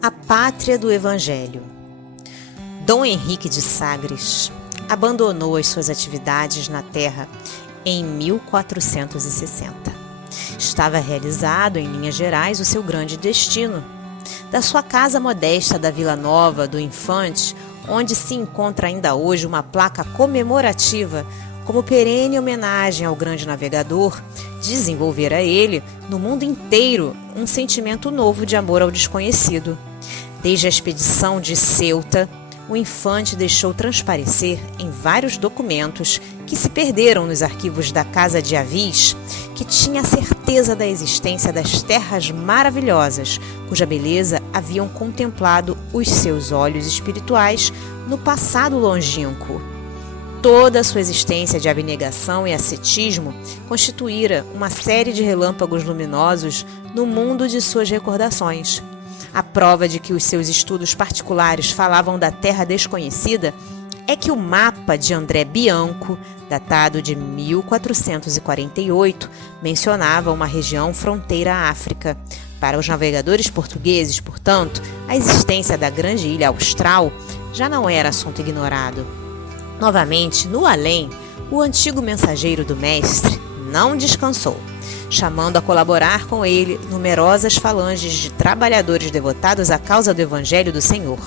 A pátria do Evangelho. Dom Henrique de Sagres abandonou as suas atividades na terra em 1460. Estava realizado, em linhas gerais, o seu grande destino. Da sua casa modesta da Vila Nova do Infante, onde se encontra ainda hoje uma placa comemorativa como perene homenagem ao grande navegador, desenvolvera ele, no mundo inteiro, um sentimento novo de amor ao desconhecido. Desde a expedição de Ceuta, o infante deixou transparecer em vários documentos que se perderam nos arquivos da Casa de Avis, que tinha a certeza da existência das terras maravilhosas, cuja beleza haviam contemplado os seus olhos espirituais no passado longínquo. Toda a sua existência de abnegação e ascetismo constituíra uma série de relâmpagos luminosos no mundo de suas recordações. A prova de que os seus estudos particulares falavam da terra desconhecida é que o mapa de André Bianco, datado de 1448, mencionava uma região fronteira à África. Para os navegadores portugueses, portanto, a existência da grande ilha austral já não era assunto ignorado. Novamente, no além, o antigo mensageiro do mestre não descansou, chamando a colaborar com ele numerosas falanges de trabalhadores devotados à causa do Evangelho do Senhor.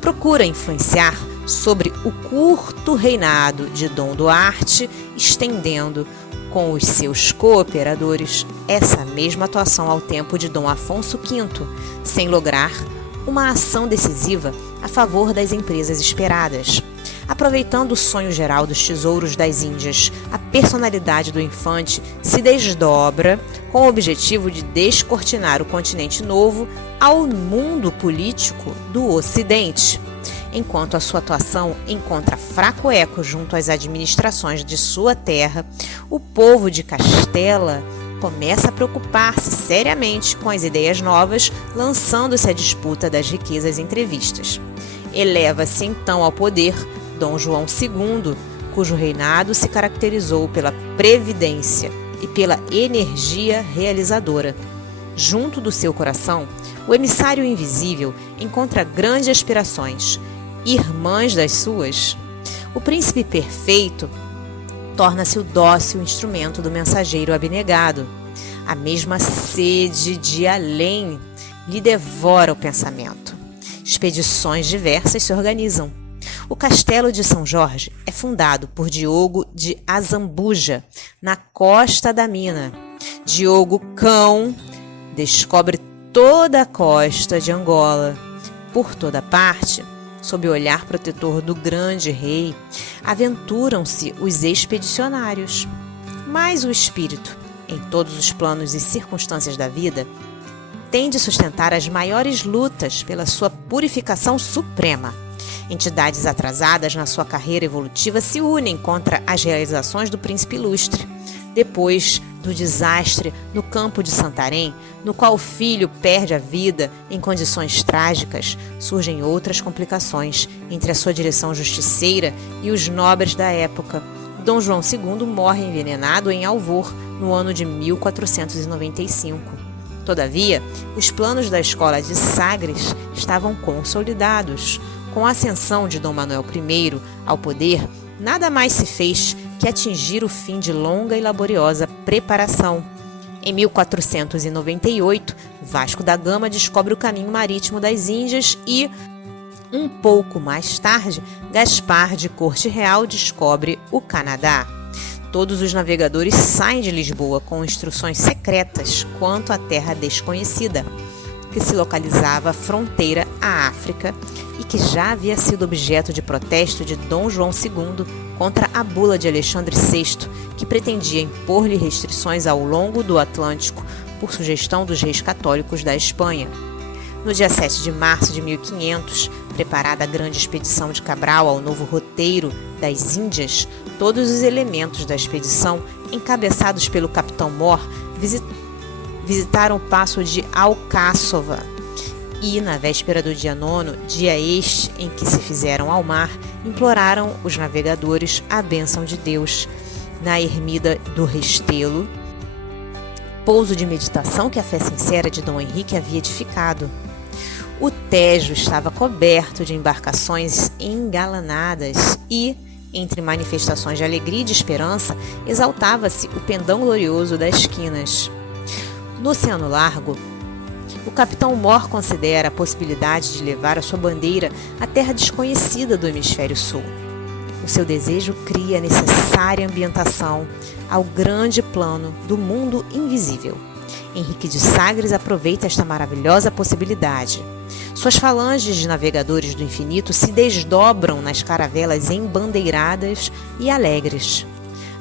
Procura influenciar sobre o curto reinado de Dom Duarte, estendendo com os seus cooperadores essa mesma atuação ao tempo de Dom Afonso V, sem lograr uma ação decisiva a favor das empresas esperadas. Aproveitando o sonho geral dos tesouros das Índias, a personalidade do infante se desdobra com o objetivo de descortinar o continente novo ao mundo político do Ocidente. Enquanto a sua atuação encontra fraco eco junto às administrações de sua terra, o povo de Castela começa a preocupar-se seriamente com as ideias novas, lançando-se à disputa das riquezas entrevistas. Eleva-se então ao poder Dom João II, cujo reinado se caracterizou pela previdência e pela energia realizadora. Junto do seu coração, o emissário invisível encontra grandes aspirações, irmãs das suas. O príncipe perfeito torna-se o dócil instrumento do mensageiro abnegado. A mesma sede de além lhe devora o pensamento. Expedições diversas se organizam. O Castelo de São Jorge é fundado por Diogo de Azambuja, na costa da Mina. Diogo Cão descobre toda a costa de Angola. Por toda parte, sob o olhar protetor do grande rei, aventuram-se os expedicionários. Mas o espírito, em todos os planos e circunstâncias da vida, tem de sustentar as maiores lutas pela sua purificação suprema. Entidades atrasadas na sua carreira evolutiva se unem contra as realizações do príncipe ilustre. Depois do desastre no campo de Santarém, no qual o filho perde a vida em condições trágicas, surgem outras complicações entre a sua direção justiceira e os nobres da época. Dom João II morre envenenado em Alvor, no ano de 1495. Todavia, os planos da escola de Sagres estavam consolidados. Com a ascensão de Dom Manuel I ao poder, nada mais se fez que atingir o fim de longa e laboriosa preparação. Em 1498, Vasco da Gama descobre o caminho marítimo das Índias e, um pouco mais tarde, Gaspar de Corte Real descobre o Canadá. Todos os navegadores saem de Lisboa com instruções secretas quanto à terra desconhecida, que se localizava fronteira à África e que já havia sido objeto de protesto de Dom João II contra a bula de Alexandre VI, que pretendia impor-lhe restrições ao longo do Atlântico por sugestão dos reis católicos da Espanha. No dia 7 de março de 1500, preparada a grande expedição de Cabral ao novo roteiro das Índias, todos os elementos da expedição, encabeçados pelo capitão Mor, visitaram o passo de Alcáçova e, na véspera do dia 9, dia este em que se fizeram ao mar, imploraram os navegadores a bênção de Deus. Na ermida do Restelo, pouso de meditação que a fé sincera de Dom Henrique havia edificado. O Tejo estava coberto de embarcações engalanadas e, entre manifestações de alegria e de esperança, exaltava-se o pendão glorioso das quinas. No Oceano Largo, o capitão Mor considera a possibilidade de levar a sua bandeira à terra desconhecida do hemisfério sul. O seu desejo cria a necessária ambientação ao grande plano do mundo invisível. Henrique de Sagres aproveita esta maravilhosa possibilidade. Suas falanges de navegadores do infinito se desdobram nas caravelas embandeiradas e alegres.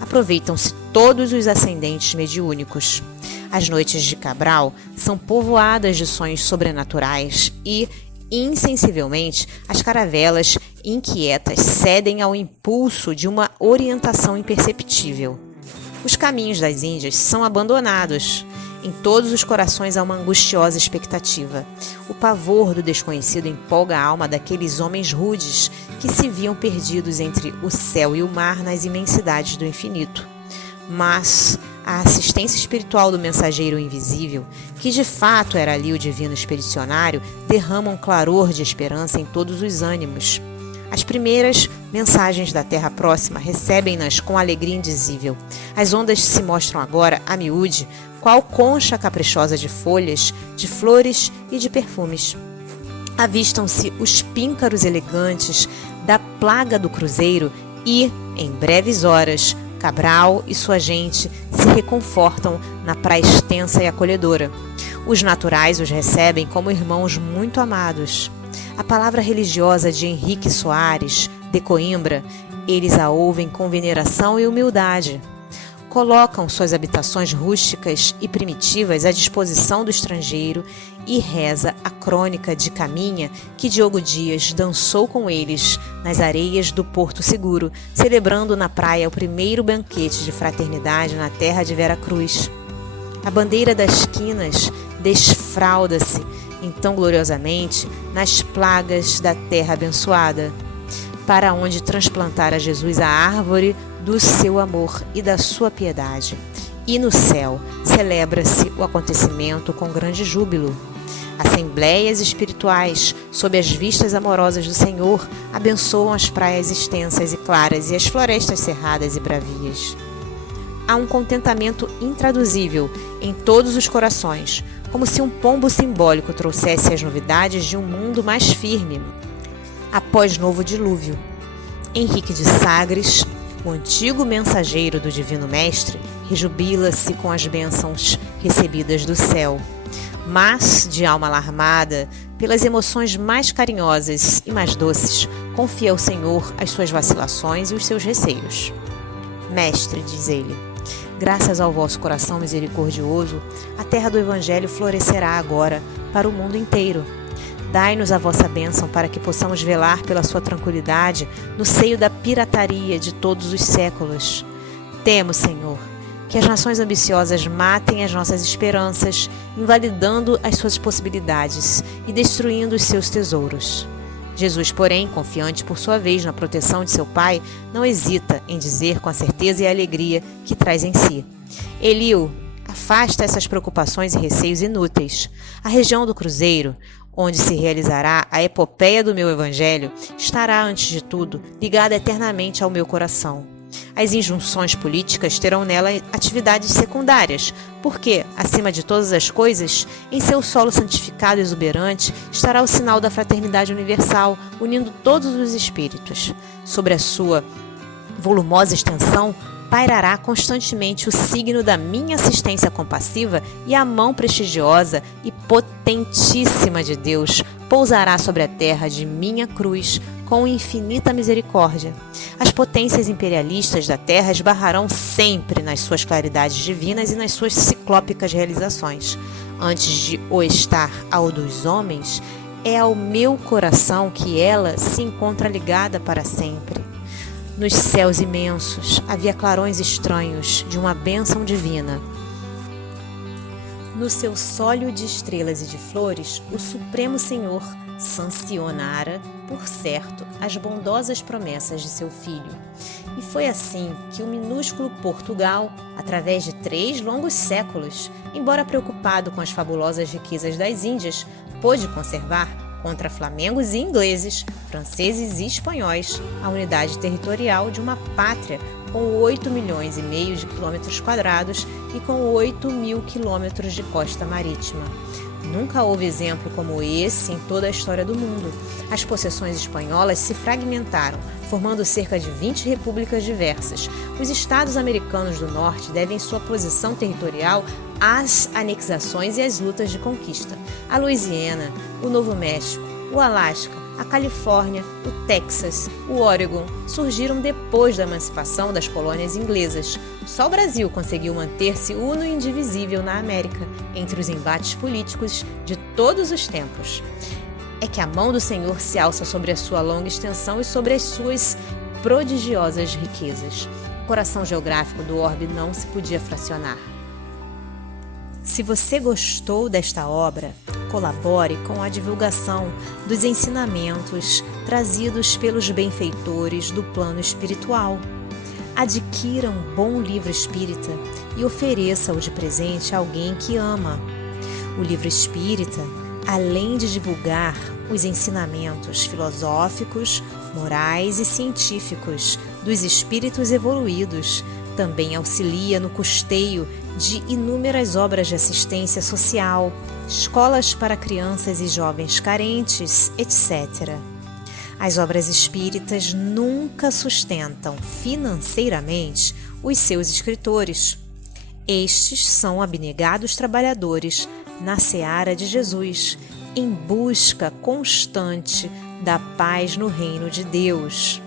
Aproveitam-se todos os ascendentes mediúnicos. As noites de Cabral são povoadas de sonhos sobrenaturais e, insensivelmente, as caravelas inquietas cedem ao impulso de uma orientação imperceptível. Os caminhos das Índias são abandonados. Em todos os corações há uma angustiosa expectativa. O pavor do desconhecido empolga a alma daqueles homens rudes que se viam perdidos entre o céu e o mar nas imensidades do infinito. Mas a assistência espiritual do mensageiro invisível, que de fato era ali o divino expedicionário, derrama um claror de esperança em todos os ânimos. As primeiras mensagens da terra próxima recebem-nas com alegria indizível. As ondas se mostram agora, a miúde, qual concha caprichosa de folhas, de flores e de perfumes. Avistam-se os píncaros elegantes da plaga do cruzeiro e, em breves horas, Cabral e sua gente se reconfortam na praia extensa e acolhedora. Os naturais os recebem como irmãos muito amados. A palavra religiosa de Henrique Soares, de Coimbra, eles a ouvem com veneração e humildade. Colocam suas habitações rústicas e primitivas à disposição do estrangeiro e reza a crônica de Caminha que Diogo Dias dançou com eles nas areias do Porto Seguro, celebrando na praia o primeiro banquete de fraternidade na terra de Vera Cruz. A bandeira das quinas desfralda-se, então gloriosamente, nas plagas da terra abençoada, para onde transplantar a Jesus a árvore do seu amor e da sua piedade. E no céu celebra-se o acontecimento com grande júbilo. Assembleias espirituais, sob as vistas amorosas do Senhor, abençoam as praias extensas e claras e as florestas cerradas e bravias. Há um contentamento intraduzível em todos os corações, como se um pombo simbólico trouxesse as novidades de um mundo mais firme, após novo dilúvio. Henrique de Sagres, o antigo mensageiro do Divino Mestre, rejubila-se com as bênçãos recebidas do céu, mas, de alma alarmada, pelas emoções mais carinhosas e mais doces, confia ao Senhor as suas vacilações e os seus receios. Mestre, diz ele, graças ao vosso coração misericordioso, a terra do Evangelho florescerá agora para o mundo inteiro. Dai-nos a vossa bênção para que possamos velar pela sua tranquilidade no seio da pirataria de todos os séculos. Temo, Senhor, que as nações ambiciosas matem as nossas esperanças, invalidando as suas possibilidades e destruindo os seus tesouros. Jesus, porém, confiante por sua vez na proteção de seu Pai, não hesita em dizer com a certeza e a alegria que traz em si: Eliu, afasta essas preocupações e receios inúteis. A região do Cruzeiro, onde se realizará a epopeia do meu Evangelho, estará, antes de tudo, ligada eternamente ao meu coração. As injunções políticas terão nela atividades secundárias, porque, acima de todas as coisas, em seu solo santificado e exuberante estará o sinal da fraternidade universal, unindo todos os espíritos. Sobre a sua volumosa extensão, pairará constantemente o signo da minha assistência compassiva e a mão prestigiosa e potentíssima de Deus pousará sobre a terra de minha cruz com infinita misericórdia. As potências imperialistas da terra esbarrarão sempre nas suas claridades divinas e nas suas ciclópicas realizações. Antes de o estar ao dos homens, é ao meu coração que ela se encontra ligada para sempre. Nos céus imensos havia clarões estranhos de uma bênção divina. No seu sólio de estrelas e de flores, o Supremo Senhor sancionara, por certo, as bondosas promessas de seu filho. E foi assim que o minúsculo Portugal, através de 3 longos séculos, embora preocupado com as fabulosas riquezas das Índias, pôde conservar, contra flamengos e ingleses, franceses e espanhóis, a unidade territorial de uma pátria com 8 milhões e meio de quilômetros quadrados e com 8 mil quilômetros de costa marítima. Nunca houve exemplo como esse em toda a história do mundo. As possessões espanholas se fragmentaram, formando cerca de 20 repúblicas diversas. Os estados americanos do norte devem sua posição territorial às anexações e às lutas de conquista. A Louisiana, o Novo México, o Alasca, a Califórnia, o Texas, o Oregon surgiram depois da emancipação das colônias inglesas. Só o Brasil conseguiu manter-se uno e indivisível na América, entre os embates políticos de todos os tempos. É que a mão do Senhor se alça sobre a sua longa extensão e sobre as suas prodigiosas riquezas. O coração geográfico do orbe não se podia fracionar. Se você gostou desta obra, colabore com a divulgação dos ensinamentos trazidos pelos benfeitores do plano espiritual. Adquira um bom livro espírita e ofereça-o de presente a alguém que ama. O livro espírita, além de divulgar os ensinamentos filosóficos, morais e científicos dos espíritos evoluídos, também auxilia no custeio de inúmeras obras de assistência social, escolas para crianças e jovens carentes, etc. As obras espíritas nunca sustentam financeiramente os seus escritores. Estes são abnegados trabalhadores na seara de Jesus, em busca constante da paz no reino de Deus.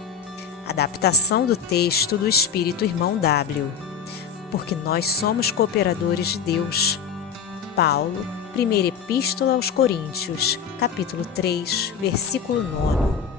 Adaptação do texto do Espírito Irmão W. Porque nós somos cooperadores de Deus. Paulo, Primeira Epístola aos Coríntios, capítulo 3, versículo 9.